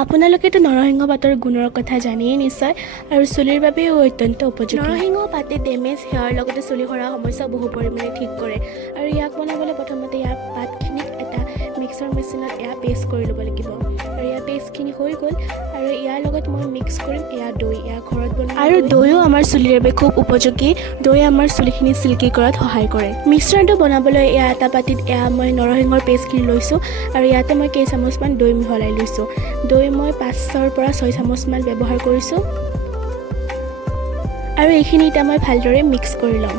আপোনালোকেতো নৰসিংহ পাতৰ গুণৰ কথা জানেই নিশ্চয় আৰু চুলিৰ বাবেও অত্যন্ত উপযোগী। নৰসিংহ পাতে ডেমেজ হেয়াৰ লগতে চুলি সৰা সমস্যা বহু পৰিমাণে ঠিক কৰে আৰু ইয়াক বনাবলৈ প্ৰথমতে ইয়াৰ পাতখিনিক এটা মিক্সাৰ মেচিনত পেষ্ট কৰি ল'ব লাগিব আৰু ইয়াৰ পেষ্টখিনি হৈ গ'ল আৰু ইয়াৰ লগত মই মিক্স কৰিম দৈ ঘৰত বনোৱা আৰু দৈও আমাৰ চুলিৰ বাবে খুব উপযোগী। দৈ আমাৰ চুলিখিনি চিল্কি কৰাত সহায় কৰে। মিশ্ৰণটো বনাবলৈ এটা পাতিত মই নৰসিংহৰ পেষ্টখিনি লৈছোঁ আৰু ইয়াতে মই কেইচামুচমান দৈ মিহলাই লৈছোঁ। দৈ মই 5ৰ পৰা 6 চামুচমান ব্যৱহাৰ কৰিছোঁ আৰু এইখিনি এতিয়া মই ভালদৰে মিক্স কৰি ল'ম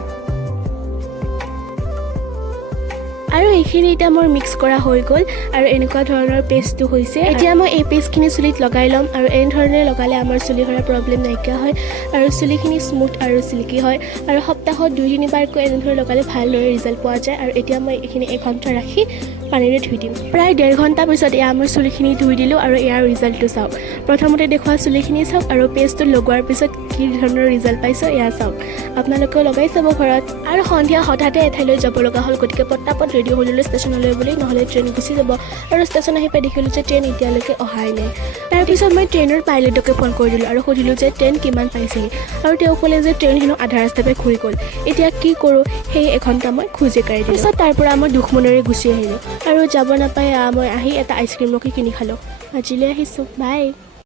আৰু এইখিনি এতিয়া মোৰ মিক্স কৰা হৈ গ'ল আৰু এনেকুৱা ধৰণৰ পেষ্টটো হৈছে। এতিয়া মই এই পেষ্টখিনি চুলিত লগাই ল'ম আৰু এনেধৰণে লগালে আমাৰ চুলি সৰাৰ প্ৰব্লেম নাইকিয়া হয় আৰু চুলিখিনি স্মুথ আৰু চিল্কি হয় আৰু সপ্তাহত 2-3 বাৰকৈ এনেধৰণে লগালে ভালদৰে ৰিজাল্ট পোৱা যায়। আৰু এতিয়া মই এইখিনি 1 ঘণ্টা ৰাখি পানীৰে ধুই দিম। প্ৰায় 1.5 ঘণ্টা পিছত মই চুলিখিনি ধুই দিলোঁ আৰু ইয়াৰ ৰিজাল্টটো চাওক। প্ৰথমতে দেখুওৱা চুলিখিনি চাওক আৰু পেষ্টটো লগোৱাৰ পিছত কি ধৰণৰ ৰিজাল্ট পাইছোঁ চাওক। আপোনালোকেও লগাই চাব ঘৰত। আৰু সন্ধিয়া হঠাতে এঠাইলৈ যাব লগা হ'ল, গতিকে পটাপট ৰেডি হৈ ল'লোঁ ষ্টেচনলৈ বুলি, নহ'লে ট্ৰেইন গুচি যাব আৰু ষ্টেচন আহি পাই দেখিলোঁ যে ট্ৰেইন এতিয়ালৈকে অহাই নাই। তাৰপিছত মই ট্ৰেইনৰ পাইলটকে ফোন কৰি দিলোঁ আৰু সুধিলোঁ যে ট্ৰেইন কিমান পাইছেহি আৰু তেওঁ ক'লে যে ট্ৰেইন হেনো আধা ৰাস্তাৰ পৰা ঘূৰি গ'ল। এতিয়া কি কৰোঁ সেই 1 ঘণ্টা মই খুজি কাঢ়ি দিলোঁ। পিছত তাৰ পৰা মই দুখ মনেৰে গুচি আহিলোঁ আৰু যাব নাপাই মই আহি এটা আইচক্ৰীমকে কিনি খালোঁ। আজিলৈ আহিছোঁ, বাই।